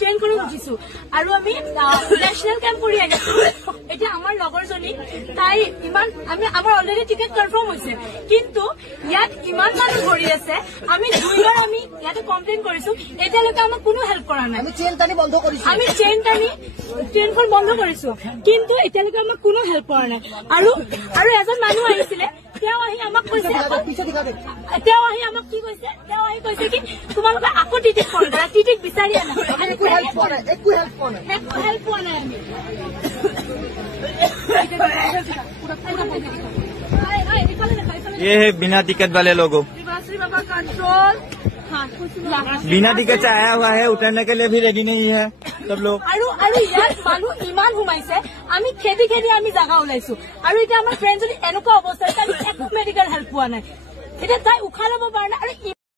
ট্ৰেইনখনত উঠিছো আৰু আমি নেশ্যনেল কেম্প কৰি আহিছো। এতিয়া আমাৰ লগৰজনী তাই ইমান আমাৰ অলৰেডি টিকেট কনফাৰ্ম হৈছে, কিন্তু ইয়াত ইমান মানুহ ভৰি আছে। আমি 2 বাৰ আমি ইয়াতে কমপ্লেইন কৰিছো, এতিয়ালৈকে আমাক কোনো হেল্প কৰা নাই। আমি চেইন টানি ট্ৰেইনখন বন্ধ কৰিছো, কিন্তু এতিয়ালৈকে আমাক কোনো হেল্প কৰা নাই। আৰু এজন মানুহ আহিছিলে, তেওঁ আহি আমাক কৈছে, তেওঁ আহি আমাক কি কৈছে, তেওঁ আহি কৈছে কি তোমালোকে আকৌ টিটিক ফোন কৰা, টিটিক বিচাৰি আনা। একো হেল্প পোৱা নাই আমি। ये है बिना टिकट वाले लोगों, कंट्रोल बिना टिकट से आया हुआ है, उतरने के लिए भी रेडी नहीं है सब लोग। ইয়াত মানুহ ইমান সোমাইছে, আমি খেদি আমি জাগা ওলাইছো। আৰু এতিয়া আমাৰ ফ্ৰেণ্ড যদি এনেকুৱা অৱস্থা, তাই একো মেডিকেল হেল্প পোৱা নাই। এতিয়া তাই উশাহ ল'ব পৰা নাই। আৰু